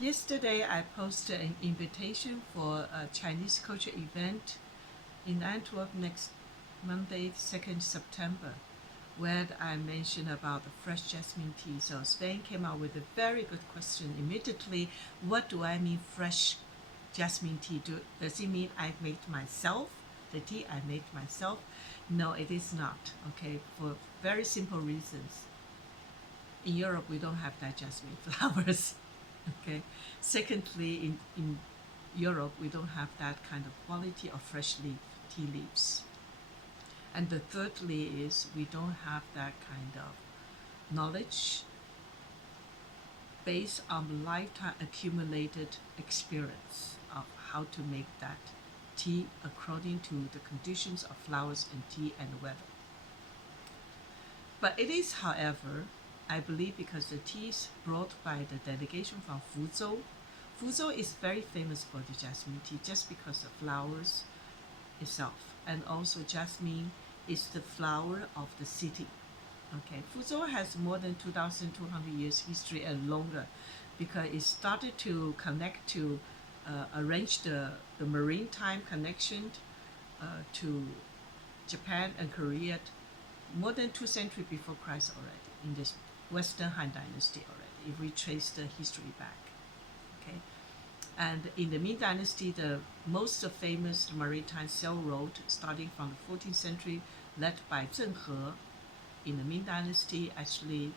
Yesterday, I posted an invitation for a Chinese culture event in Antwerp next Monday, 2nd September, where I mentioned about the fresh jasmine tea. So Spain came out with a very good question immediately. What do I mean fresh jasmine tea? Does it mean I made myself? The tea I made myself? No, it is not, okay, for very simple reasons. In Europe, we don't have that jasmine flowers. Okay. Secondly, in Europe, we don't have that kind of quality of fresh tea leaves. And the thirdly is we don't have that kind of knowledge based on lifetime accumulated experience of how to make that tea according to the conditions of flowers and tea and weather. But it is, however, I believe because the tea is brought by the delegation from Fuzhou. Fuzhou is very famous for the jasmine tea just because of flowers itself. And also jasmine is the flower of the city. Okay, Fuzhou has more than 2,200 years history and longer because it started to connect to arrange the maritime connection to Japan and Korea more than 2 centuries before Christ already in this Western Han Dynasty already, if we trace the history back. Okay, and in the Ming Dynasty, the most famous maritime sail road starting from the 14th century, led by Zheng He in the Ming Dynasty, actually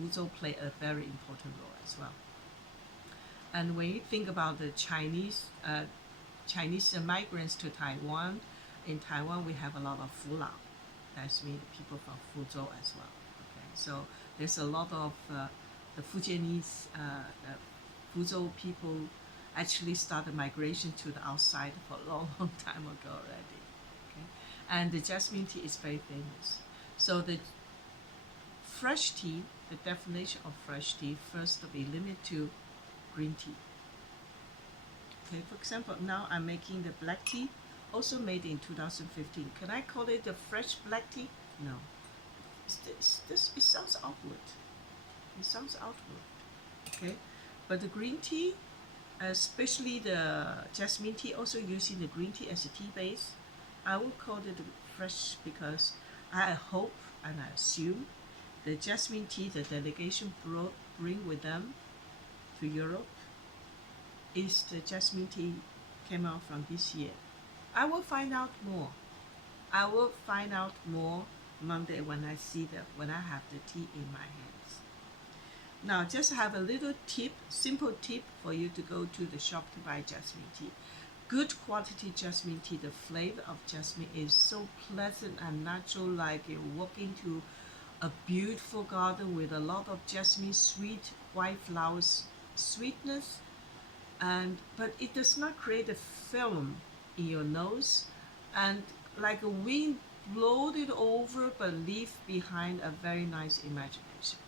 Fuzhou played a very important role as well. And when you think about the Chinese migrants to Taiwan, in Taiwan we have a lot of Fulao. That's mean people from Fuzhou as well. Okay, so there's a lot of the Fujianese, Fuzhou people actually started migration to the outside for a long, long time ago already. Okay, and the jasmine tea is very famous. So the fresh tea, the definition of fresh tea, first to be limited to green tea. Okay, for example, now I'm making the black tea, also made in 2015. Can I call it the fresh black tea? No. It sounds outward. It sounds outward. Okay, but the green tea, especially the jasmine tea, also using the green tea as a tea base, I will call it fresh because I hope and I assume the jasmine tea the delegation bring with them to Europe is the jasmine tea came out from this year. I will find out more. I will find out more Monday when I have the tea in my hands. Now, just have a little tip, simple tip for you to go to the shop to buy jasmine tea. Good quality jasmine tea, the flavor of jasmine is so pleasant and natural, like you walk into a beautiful garden with a lot of jasmine, sweet white flowers, sweetness, but it does not create a film in your nose, and like a wind blowed it over but leave behind a very nice imagination.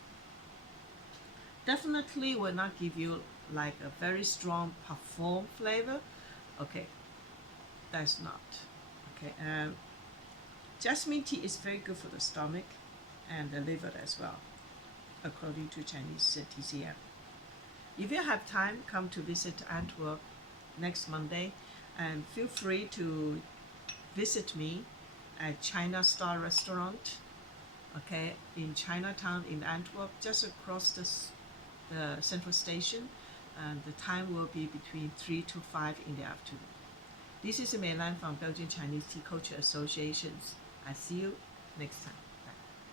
Definitely will not give you like a very strong parfum flavor. Okay, that's not. Okay, jasmine tea is very good for the stomach and the liver as well, according to Chinese TCM. If you have time, come to visit Antwerp next Monday, and feel free to visit me at China Star Restaurant, okay, in Chinatown in Antwerp, just across the central station, and the time will be between 3 to 5 in the afternoon. This is Mei Lan from Belgian Chinese Tea Culture Associations. I see you next time.